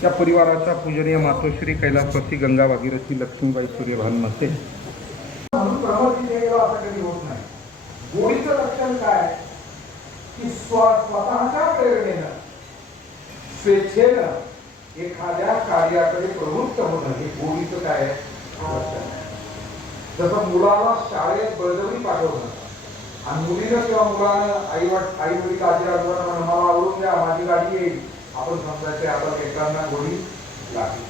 त्या परिवाराच्या पूजनीय मातोश्री कैलासपती गंगा भागीरथी लक्ष्मीबाई सूर्यभान मते गोडीचं लक्षण काय की स्वतःच्या प्रेरणेनं स्वेच्छेनं एखाद्या कार्याकडे प्रवृत्त होणं हे गोडीचं काय लक्षण आहे. जसं मुलाला शाळेत बळजबरी पाठवणं आणि मुलीनं किंवा मुलानं आई वडील आजी आजोबांना मला आवडून द्या माझी गाडी येईल आपण समजायचे आपण एकांना गोडी लागली.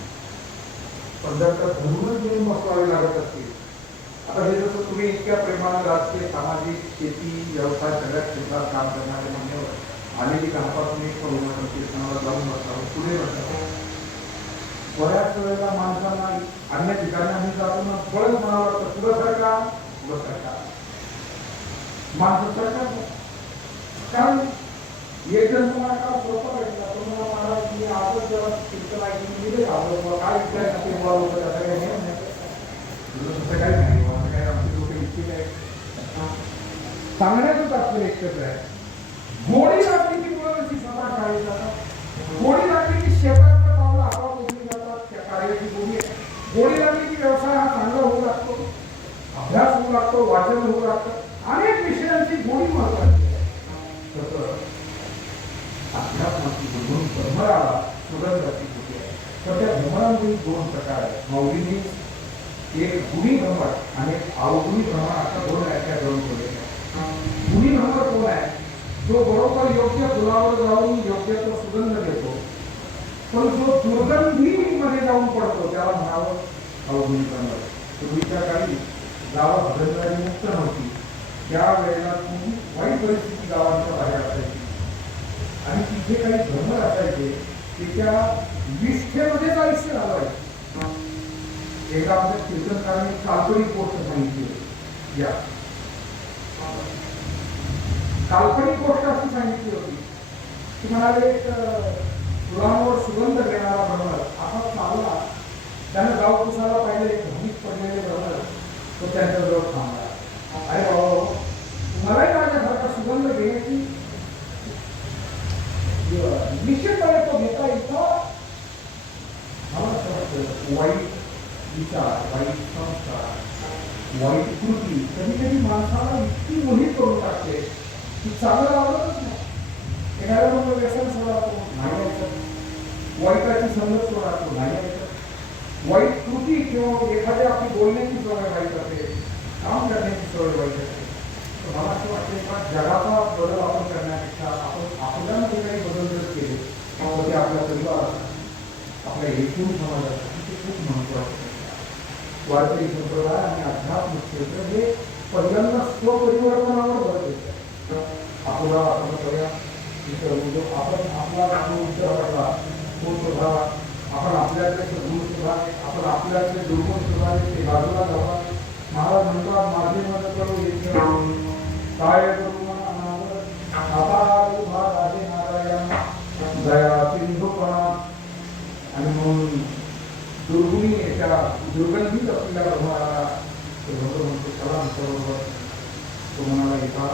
पण जर का धरूनच घेऊन बसवावे लागत असतील आता हे जसं तुम्ही इतक्या प्रेमानं राजकीय सामाजिक शेती व्यवसाय सगळ्या क्षेत्रात काम करणारे मान्यवर आलेली कामापासून एक कीर्तनाला जाऊन बसतात पुढे बसतात. बऱ्याच वेळेला माणसांना अन्य ठिकाणी आम्ही जातो ना फळच म्हणावं लागतं पुढं सरकार माणसं सरकार कारण एक जण तुम्हाला का सोपं भेटला तुम्हाला महाराज मी आजच जेव्हा कीर्तन ऐकून गेले घाबरतो काय विचार ते मुळा होतं त्याचा काही नियम नाही तसं काही नाही असं काही आमची लोक इच्छित आहे सांगण्याचं तात्पर्य एकच आहे. गोडी लागली की मुलं कशी स्वतः शाळेत जातात गोडी लागली की शेतातलं पावलं आपोआप उठली जातात त्या कार्याची गोडी आहे. गोडी लागली की व्यवसाय हा चांगला होऊ लागतो अभ्यास होऊ लागतो वाचन होऊ लागतं अनेक विषयांची गोडी महत्वाची आहे. तसं अध्यात्माची गुण परंपराला सुगंधाची होती आहे. तर त्या भ्रमणामध्ये दोन प्रकार आहेत. मौलींनी एक गुणी भ्रमण आणि एक अवगुणी भ्रमण अशा दोन व्याख्या करून ठेवलेल्या आहेत. गुणी भ्रमण कोण आहे जो बरोबर योग्य फुलावर जाऊन योग्य तो सुगंध देतो पण जो दुर्गंधी मध्ये जाऊन पडतो त्याला म्हणावं अवगुणी भ्रमण. पूर्वीच्या काळी गावात भ्रमणारी मुक्त नव्हती त्यावेळेला खूप वाईट परिस्थिती गावांच्या बाहेर असायची आणि तिथे काही भ्रमर असायचे ते त्या निष्ठेमध्येच आयुष्य घालवायचे. एका आमच्या कीर्तनकारांनी काल्पनिक गोष्ट सांगितली या काल्पनिक गोष्ट अशी सांगितली होती की म्हणाले एक फुलांवर सुगंध घेणारा भ्रमर असा चालला त्यानं गाव पुसायला पाहिजे भूमीत पडलेले बरोबर तो त्यांच्याजवळ थांबला. अरे बाबा तुम्हालाही माझ्यासारखा सुगंध घेण्याची निश्चितपणे तो घेता येतो. मला असं वाटतं वाईट विचार, वाईट संस्कार, वाईट कृती कधी कधी माणसाला इतकी मोहित करून टाकते की चांगलं आवडतच नाही. एखाद्या मग व्यसन सोडातो नाही ऐकत, वाईटाची संगत सोडातो नाही ऐकत, वाईट कृती किंवा एखाद्या आपली बोलण्याची सवय वाईट असते, काम करण्याची सवय वाईट असते. तर मला असं वाटतं का जगाचा बदल आपण करण्यापेक्षा आपण आपल्यामध्ये काही बदल जर केले तर ते आपल्या परिवारात आपल्या एकूण समाजासाठी ते खूप महत्त्वाचं आहे. वारकरी संप्रदाय आणि अध्यात्मिक क्षेत्र हे पहिल्यांदा स्वपरिवर्तनावर भर देतात. आपला आपण करूया आपण आपला उद्धार तो सुद्धा आपण आपल्याकडे गुण सुधारणे, आपण आपल्याकडे दुर्गुण सुधारणे ते बाजूला जावा. महाराज म्हणतात माझे मन करू येथे काय करू आता राजे नारायण दया सिंधुपणा आणि म्हणून दुर्गुणी त्या दुर्गंधीत असलेल्या भगवानाला म्हणतो चला बरोबर तो म्हणाला एका